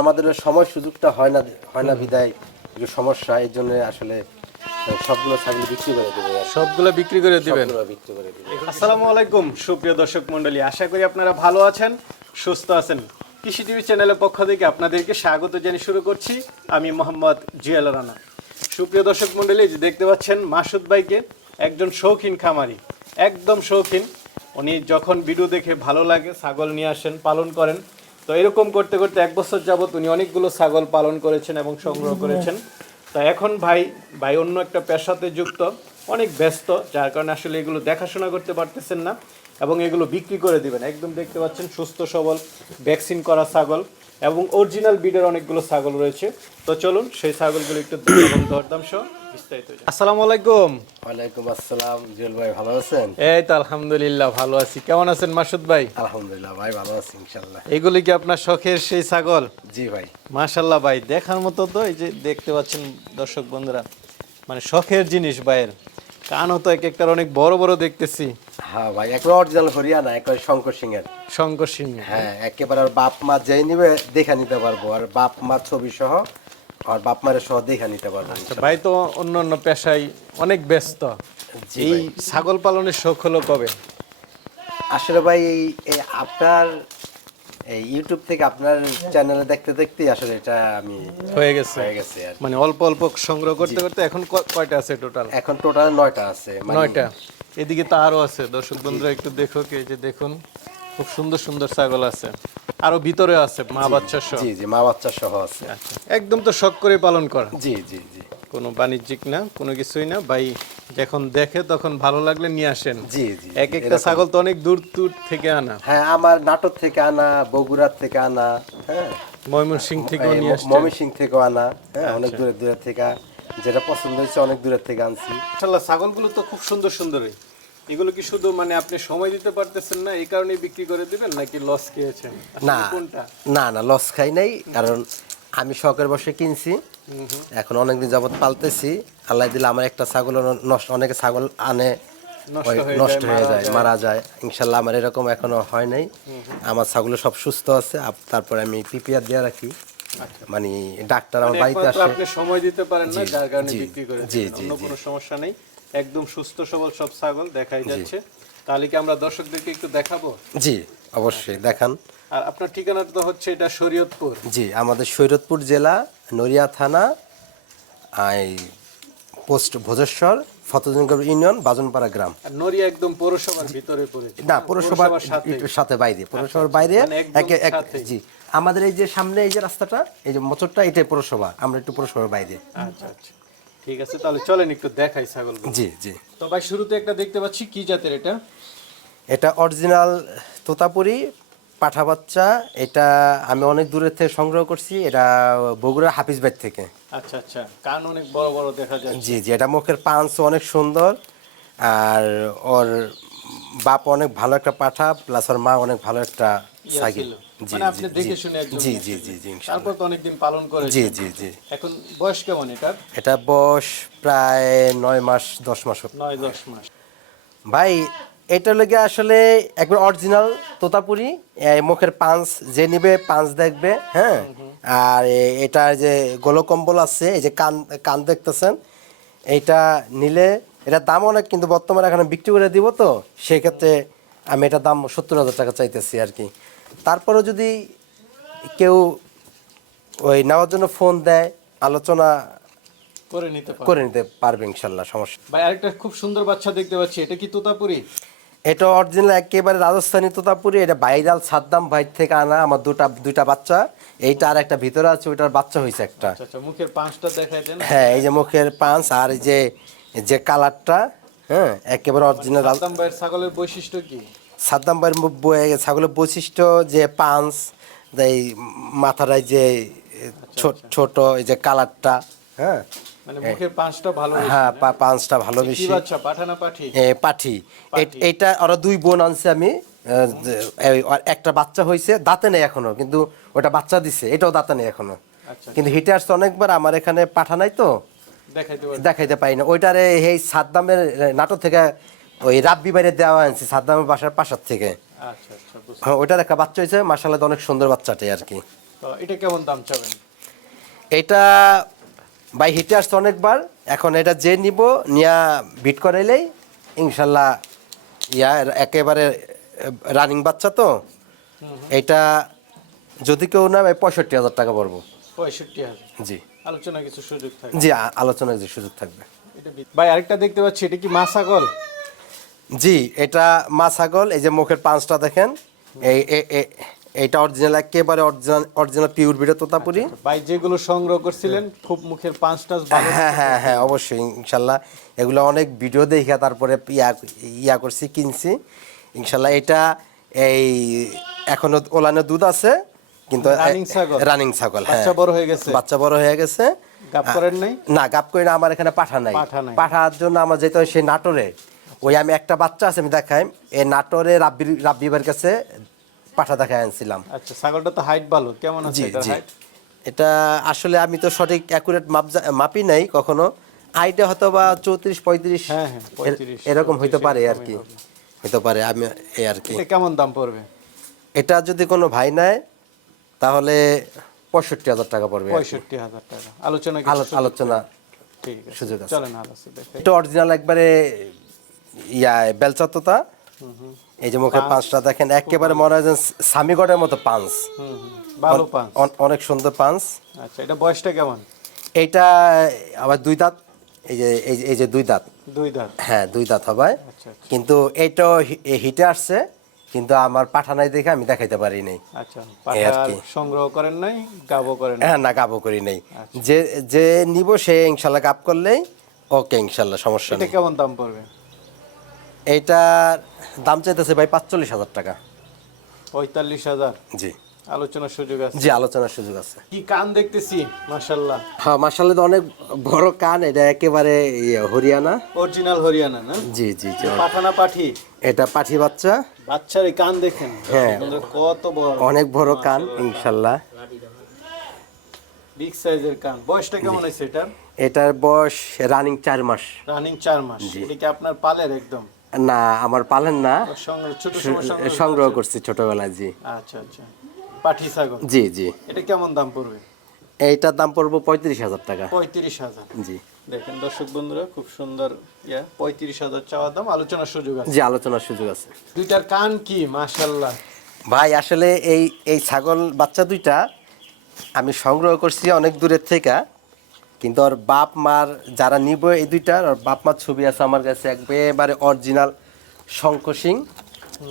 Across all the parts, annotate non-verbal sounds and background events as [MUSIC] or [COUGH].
আমাদের সময় সুযোগটা হয় না হয় না বিদায় একটু সমস্যা এই জন্য আসলে সবগুলো ছাগল বিক্রি করে দেবো সবগুলো বিক্রি করে দিবেন। বিক্রি করে দেবো। আসসালামু আলাইকুম সুপ্রিয় দর্শক মণ্ডলী আশা করি আপনারা ভালো আছেন সুস্থ আছেন। কৃষি টিভি চ্যানেলের পক্ষ থেকে আপনাদেরকে স্বাগত জানিয়ে শুরু করছি। আমি মোহাম্মদ জিয়াল রানা। সুপ্রিয় দর্শক মণ্ডলী যে দেখতে পাচ্ছেন মাসুদ ভাইকে একজন শৌখিন খামারি একদম শৌখিন। উনি যখন ভিডিও দেখে ভালো লাগে ছাগল নিয়ে আসেন পালন করেন তো এরকম করতে করতে এক বছর যাবত উনি অনেকগুলো ছাগল পালন করেছেন এবং সংগ্রহ করেছেন। তা এখন ভাই ভাই অন্য একটা পেশাতে যুক্ত অনেক ব্যস্ত যার কারণে আসলে এগুলো দেখাশোনা করতে পারতেছেন না এবং এগুলো বিক্রি করে দিবেন। একদম দেখতে পাচ্ছেন সুস্থ সবল ভ্যাকসিন করা ছাগল। এবং অরিজিনাল বিডের অনেকগুলো ছাগল রয়েছে। তো চলুন সেই ছাগলগুলো একটু দরদাম সহ বিস্তারিত আসসালামু আলাইকুম। ওয়ালাইকুম আসসালাম জুয়েল ভাই ভালো আছেন? এই তো আলহামদুলিল্লাহ ভালো আছি। কেমন আছেন মাসুদ ভাই? আলহামদুলিল্লাহ ভাই ভালো আছি এগুলি কি আপনার শখের সেই ছাগল? জি ভাই। ভাই দেখার মতো তো এই যে দেখতে পাচ্ছেন দর্শক বন্ধুরা মানে শখের জিনিস ভাইয়ের। কানও তো এক একটার অনেক বড় বড় দেখতেছি। হ্যাঁ ভাই একবার অরিজিনাল হরিয়ানা একবার শঙ্কর সিং এর। শঙ্কর সিং হ্যাঁ একেবারে আর বাপ মা যেই নিবে দেখা নিতে পারব আর বাপ মা ছবি সহ আর বাপ মায়ের সহ দেখা নিতে পারব আচ্ছা, ভাই তো অন্য অন্য পেশায় অনেক ব্যস্ত। এই ছাগল পালনের শখ হলো কবে? আসলে ভাই এই আপনার এই ইউটিউব থেকে আপনার চ্যানেলে দেখতে দেখতে আসলে এটা আমি হয়ে গেছে। হয়ে গেছে আর মানে অল্প অল্প সংগ্রহ করতে করতে এখন কয়টা আছে টোটাল এখন টোটাল নয়টা আছে মানে নয়টা। এদিকে তো আরও আছে দর্শক বন্ধুরা একটু দেখো কি এই যে দেখুন খুব সুন্দর সুন্দর ছাগল আছে। আরও ভিতরে আছে মা বাচ্চা সহ। জি জি মা বাচ্চা সহ আছে। আচ্ছা, একদম তো শখ করে পালন করা। জি জি জি। কোনো বাণিজ্যিক না কোনো কিছুই না ভাই যখন দেখে তখন ভালো লাগলে নিয়ে আসেন। জি জি এক একটা ছাগল তো অনেক দূর দূর থেকে আনা। হ্যাঁ আমার নাটক থেকে আনা বগুড়ার থেকে আনা হ্যাঁ। ময়মনসিং থেকেও নিয়ে আসছে ময়মনসিং থেকেও আনা হ্যাঁ অনেক দূরে দূরে থেকে যেটা পছন্দ হয়েছে অনেক দূরের থেকে আনছি। মাশাআল্লাহ ছাগলগুলো তো খুব সুন্দর সুন্দরই। এগুলো কি শুধু মানে আপনি সময় দিতে পারতেছেন না এই কারণে বিক্রি করে দিবেন নাকি লস খেয়েছেন? না কোনটা? না না লস খাই নাই কারণ আমি শখের বসে কিনছি। এখন অনেকদিন যাবত পালতেছি। আল্লাহ দিলে আমার একটা ছাগল নষ্ট অনেকে ছাগল আনে নষ্ট হয়ে যায়, মারা যায় ইনশাল্লাহ আমার এরকম এখনও হয় নাই। আমার ছাগল সব সুস্থ আছে। তারপরে আমি পিপিআর দিয়ে রাখি। মানে ডাক্তার আমার বাড়িতে একমাত্র আসে। আপনি সময় দিতে পারেন না যার কারণে বিক্রি করে জি, জি। কোনো সমস্যা নেই। একদম সুস্থ সবল সব ছাগল দেখাই যাচ্ছে। তাহলে কি আমরা দর্শকদেরকে একটু দেখাবো? জি অবশ্যই দেখান। আর আপনার ঠিকানাটা তো হচ্ছে এটা শরীয়তপুর। জি আমাদের সৈরতপুর জেলা নড়িয়া থানা এই পোস্ট ভোজেশ্বর ফতজনগর ইউনিয়ন বাজনপাড়া গ্রাম। নড়িয়া একদম পৌরসভার ভিতরে পড়েছে। না পৌরসভার সাথে বাইরে পৌরসভার বাইরে মানে একে এক জি। আমাদের এই যে সামনে এই যে রাস্তাটা এই যে মোচরটা এটাই পৌরসভা আমরা একটু পৌরসভার বাইরে। আচ্ছা আচ্ছা। ঠিক আছে তাহলে চলেন একটু দেখাই ছাগল জি জি। তো ভাই শুরুতে একটা দেখতে পাচ্ছি কি জাতের এটা? এটা অরিজিনাল তোতাপুরি পাঠা বাচ্চা এটা আমি অনেক দূরের থেকে সংগ্রহ করছি এটা বগুড়া হাফিজবাগ থেকে। আচ্ছা আচ্ছা কান অনেক বড় বড় দেখা যায় জি জি এটা মুখের পাঁচ অনেক সুন্দর আর ওর বাপ অনেক ভালো একটা পাঠা প্লাস ওর মা অনেক ভালো একটা সাইকেল জি মানে জি, জি। জি জি। জি। তারপর তো অনেকদিন পালন করে জি জি জি। এখন বয়স কেমন এটার? এটা বয়স প্রায় নয় মাস দশ মাস। নয় দশ মাস। ভাই এটা লেগে আসলে একবার অরিজিনাল তোতাপুরি মুখের পাঁচ যে নিবে পাঁচ দেখবে হ্যাঁ? আর এ- এটার যে গোলকম্বল আছে এই যে কান কান দেখতেছেন এইটা নিলে এটার দাম অনেক কিন্তু বর্তমানে এখানে বিক্রি করে দিব তো সেক্ষেত্রে আমি এটা দাম সত্তর হাজার টাকা চাইতেছি আর কি। তারপরেও যদি কেউ ওই নেওয়ার জন্য ফোন দেয় আলোচনা করে নিতে করে নিতে পারবে ইনশাল্লাহ সমস্যা ভাই আরেকটা খুব সুন্দর বাচ্চা দেখতে পাচ্ছি এটা কি তোতাপুরি? এটা অরিজিনাল একেবারে রাজস্থানী তোতাপুরি এটা বাইরাল সাদ্দাম ভাই থেকে আনা আমার দুটা দুইটা বাচ্চা। এইটা আর একটা ভিতরে আছে ওইটার বাচ্চা হয়েছে একটা। আচ্ছা আচ্ছা মুখের পাঁচটা দেখাই দেন। হ্যাঁ এই যে মুখের পাঁচ আর এই যে যে কালারটা হ্যাঁ একেবারে অরিজিনাল আসাম ভাইয়ের ছাগলের বৈশিষ্ট্য কি? সাদ্দাম ভাইয়ের ছাগলের বৈশিষ্ট্য যে পাঁচ এই মাথাটায় যে ছোট ছোট এই যে কালারটা হ্যাঁ মানে মুখের পাঁচটা ভালো বেশি। হ্যাঁ পাঁচটা ভালো বেশি। পাঠানা পাঠি পাঠি এ- এইটা ওরা দুই বোন আনছে আমি। একটা বাচ্চা হয়েছে দাঁতে নেই এখনও কিন্তু ওটা বাচ্চা দিছে এটাও দাঁতে নেই এখনও। আচ্ছা। কিন্তু হিটে আসছে অনেকবার আমার এখানে পাঠা নাই তো। দেখাইতে পারি না। ওইটারে এই সাদ্দামের নাটক থেকে ওই রাব্বি বাইরে দেওয়া আনছি সাদ্দামের বাসার পাশার থেকে। আচ্ছা আচ্ছা হ্যাঁ, ওইটার একটা বাচ্চা হয়েছে মাসাল্লাহ অনেক সুন্দর বাচ্চাটাই আর কি। এটা কেমন দাম চাবেন? এটা বাই হিটে আসতো অনেকবার। এখন এটা যে নিব নিয়া বিট করাইলেই ইনশাল্লাহ ইয়া একেবারে রানিং বাচ্চা তো। এটা যদি কেউ না পঁয়ষট্টি হাজার টাকা পড়ব। পঁয়ষট্টি হাজার। জি। আলোচনা কিছু সুযোগ থাকে জি আ- আলোচনার যে সুযোগ থাকবে। এটা ভাই আরেকটা দেখতে পাচ্ছি এটা কি মা ছাগল? জি এটা মা ছাগল এই যে মুখের পাঁচটা দেখেন। এই এ- এ- অরিজিনাল একেবারে অরিজিনাল অরিজিনাল পিওর বিড়ে তোতাপুরি। ভাই যেগুলো সংগ্রহ করছিলেন খুব মুখের পাঁচ টাচ ভালো হ্যাঁ হ্যাঁ হ্যাঁ অবশ্যই ইনশাল্লাহ। এগুলো অনেক ভিডিও দেখে তারপরে ইয়া ইয়া করছি কিনছি। ইনশাল্লাহ এটা এই এখনও ওলানে দুধ আছে কিন্তু রানিং ছাগল। হ্যাঁ। বাচ্চা বড় হয়ে গেছে। বাচ্চা বড় হয়ে গেছে। গাপ করেন নাই? না গাপ করি না আমার এখানে পাঠা নাই। পাঠা নাই। পাঠার জন্য আমার যেতে হয় সেই নাটোরে ওই আমি একটা বাচ্চা আছে আমি দেখাই। এই নাটোরে রাব্বি রাব্বিবার কাছে পাঠা দেখাই আনছিলাম। আচ্ছা ছাগলটা তো হাইট ভালো কেমন আছে জি হাইট এটা আসলে আমি তো সঠিক অ্যাকুরেট মাপ মাপি নাই কখনো। আইডিয়া হয়তো বা চৌত্রিশ পঁয়ত্রিশ হ্যাঁ, হ্যাঁ, 35, এরকম হইতে পারে আর কি হইতে পারে আমি এই আর কি। এটা কেমন দাম পড়বে? এটা যদি কোনো ভাই নেয় তাহলে পঁয়ষট্টি হাজার টাকা পড়বে। পঁয়ষট্টি হাজার টাকা। আলোচনা আলোচনা ঠিক আছে সুযোগ আছে। চলেন আলোচনা এটা অরিজিনাল একবারে ইয়া বেলচাততা এই যে মুখের পাঁচটা দেখেন একেবারে মনে হয় সামিগড়ের মতো পাঁচ। ভালো অনেক সুন্দর পাঁচ। আচ্ছা এটা বয়সটা কেমন? এইটা আবার দুই দাঁত এই যে এই যে- দুই দাঁত। দুই দাঁত। হ্যাঁ দুই দাঁত হবে। আচ্ছা আচ্ছা। কিন্তু এইটাও হিটে আসছে কিন্তু আমার পাঠা নাই দেখে আমি দেখাইতে পারি নাই। আচ্ছা। সংগ্রহ করেন নাই গাবো করেন হ্যাঁ না গাবো করি নাই। যে যে নিব সে ইনশাল্লাহ গাপ করলেই ওকে ইনশাল্লাহ সমস্যা নেই। কেমন দাম পড়বে? এইটার দাম চাইতেছে ভাই পাঁচচল্লিশ হাজার টাকা। পঁয়তাল্লিশ হাজার? জি। আলোচনার সুযোগ আছে। জি আলোচনার সুযোগ আছে। কি কান দেখতেছি? মাশাল্লাহ হ্যাঁ মার্শাল্লাহ অনেক বড় কান এটা একেবারে ইয়ে, হরিয়ানা। অরিজিনাল হরিয়ানা না? জি জি জি। পাঠানা পাঠি এটা পাঠি বাচ্চা। বাচ্চার এই কান দেখেন। হ্যাঁ। কত বড়। অনেক বড় কান ইনশাল্লাহ বিগ সাইজের কান। বয়সটা কেমন হয়েছে এটার? এটার বয়স রানিং চার মাস। রানিং চার মাস। এটা কি আপনার পালের একদম? না আমার পালেন না। সংগ্রহ করছি ছোটবেলায় জি। আচ্ছা আচ্ছা। পাঠি ছাগল? জি জি। এটা কেমন দাম পড়বে? এইটার দাম পড়ব পঁয়ত্রিশ হাজার টাকা। পঁয়ত্রিশ হাজার? জি। দেখেন দর্শক বন্ধুরা খুব সুন্দর ইয়া পঁয়ত্রিশ হাজার চাওয়া দাম আলোচনার সুযোগ আছে। জি আলোচনার সুযোগ আছে। দুইটার কান কি মাশাল্লাহ ভাই আসলে এই এই ছাগল বাচ্চা দুইটা আমি সংগ্রহ করছি অনেক দূরের থেকে। কিন্তু ওর বাপ মার যারা নিব এই দুইটার ওর বাপ মার ছবি আছে আমার কাছে একেবারে অরিজিনাল শঙ্খ সিং।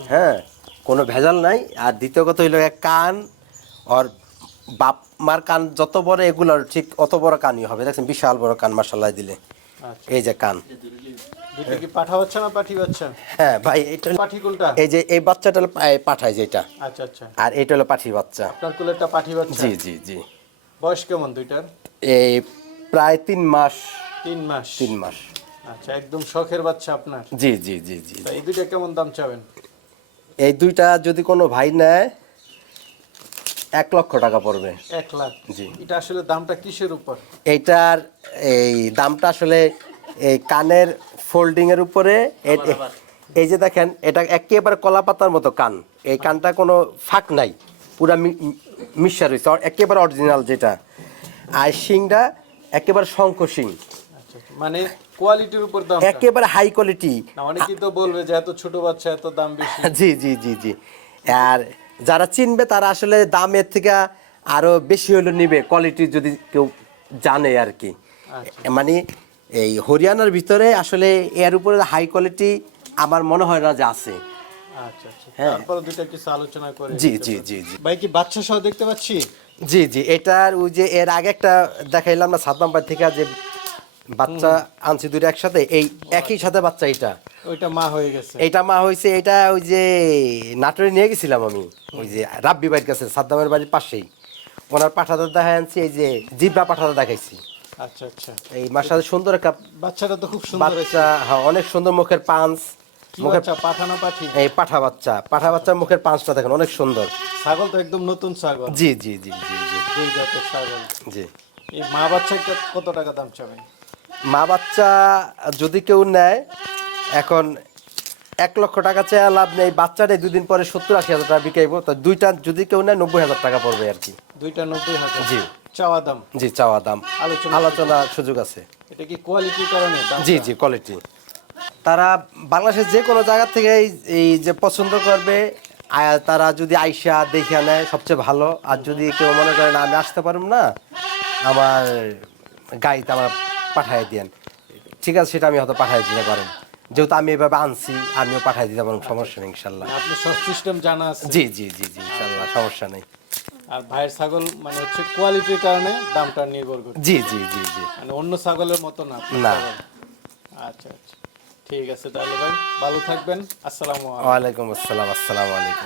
হ্যাঁ কোনো ভেজাল নাই। আর দ্বিতীয় কথা হইল এক কান ওর বাপ মার কান যত বড় এগুলোর ঠিক অত বড় কানই হবে। দেখছেন বিশাল বড় কান মাসাল্লাহ দিলে। আচ্ছা। এই যে কান। কি পাঠা না পাঠি হ্যাঁ ভাই এটা হলো- পাঠি কোনটা? এই যে এই বাচ্চাটা পাঠায় যেটা আচ্ছা আচ্ছা। আর এটা হলো পাঠির বাচ্চা। আপনার কুলেরটা পাঠি বাচ্চা? জি জি জি। বয়স কেমন দুইটার? এই প্রায় তিন মাস। তিন মাস? তিন মাস। আচ্ছা একদম শখের বাচ্চা আপনার। জি জি জি জি এই দুইটা কেমন দাম চাবেন? এই দুইটা যদি কোনো ভাই নেয় এক লক্ষ টাকা পড়বে। এক লাখ? জি। এটা আসলে দামটা কিসের উপর? এইটার এই দামটা আসলে এই কানের ফোল্ডিং এর উপরে এই যে দেখেন এটা একেবারে কলা পাতার মতো কান। এই কানটা কোনো ফাঁক নাই। পুরা মিশা রয়েছে। একেবারে অরিজিনাল যেটা। আর শিংটা একেবারে শঙ্খ শিং আচ্ছা আচ্ছা। মানে কোয়ালিটির উপর দাম একেবারে হাই কোয়ালিটি না অনেকেই তো বলবে যে এত ছোট বাচ্চা এত দাম বেশি। [LAUGHS] জি জি জি জি। আর যারা চিনবে তারা আসলে দামের থেকে আরও বেশি হলে নিবে কোয়ালিটি যদি কেউ জানে আর কি। মানে এই হরিয়ানার ভিতরে আসলে এর উপরে হাই কোয়ালিটি আমার মনে হয় না যে আছে। আচ্ছা আচ্ছা। হ্যাঁ। তারপরে দুইটা কিছু আলোচনা করে জি জি জি জি। ভাই কি বাচ্চা সহ দেখতে পাচ্ছি? জি জি এটার ওই যে এর আগে একটা দেখাইলাম না সাত নাম্বার থেকে যে বাচ্চা আনছি দুটো একসাথে এই একই সাথে বাচ্চা এটা ওইটা মা হয়ে গেছে। এটা মা হয়েছে এটা ওই যে নাটোরে নিয়ে গেছিলাম আমি ওই যে রাব্বি বাড়ির কাছে সাদ্দামের বাড়ির পাশেই। ওনার পাঠাতে দেখা আনছি এই যে জিব্বা পাঠাতে দেখাইছি। আচ্ছা আচ্ছা। এই মার সাথে সুন্দর একটা বাচ্চাটা তো খুব সুন্দর বাচ্চা হ্যাঁ অনেক সুন্দর মুখের কি মুখের পাঠানো পাঠি? এই পাঠা বাচ্চা পাঠা বাচ্চার মুখের পাঁচটা দেখেন অনেক সুন্দর। ছাগল তো একদম নতুন ছাগল। জি জি জি জি জি। দুই জাতের ছাগল। জি। এই মা বাচ্চা কত টাকা দাম চাবেন মা বাচ্চা যদি কেউ নেয় এখন এক লক্ষ টাকা চেয়ে লাভ নেই বাচ্চাটা দুদিন পরে সত্তর আশি হাজার টাকা বিকাইবো তো দুইটা যদি কেউ নেয় নব্বই হাজার টাকা পড়বে আর কি। দুইটা নব্বই হাজার। জি। চাওয়া দাম। জি চাওয়া দাম। আলোচনা আলোচনা সুযোগ আছে। এটা কি কোয়ালিটি কারণে? জি জি কোয়ালিটি তারা বাংলাদেশের যে কোনো জায়গা থেকে এই- যে পছন্দ করবে তারা যদি আইসা দেখে নেয় সবচেয়ে ভালো। আর যদি কেউ মনে করে না আমি আসতে পারব না আমার গাড়িতে আমার পাঠিয়ে দেন। ঠিক আছে সেটা আমি হয়তো পাঠিয়ে দিতে পারেন যেহেতু আমি এভাবে আনছি আমিও পাঠিয়ে দিতে পারব সমস্যা নেই ইনশাল্লাহ। আপনি সব সিস্টেম জানা আছে। জি জি জি জি ইনশাল্লাহ সমস্যা নেই। আর ভাইয়ের ছাগল মানে হচ্ছে কোয়ালিটির কারণে দামটা নির্ভর করে জি জি জি জি। মানে অন্য ছাগলের মতো না না। আচ্ছা আচ্ছা। ঠিক আছে তাহলে ভাই ভালো থাকবেন। আসসালামু আলাইকুম। আসসালাম আসসালামু আলাইকুম।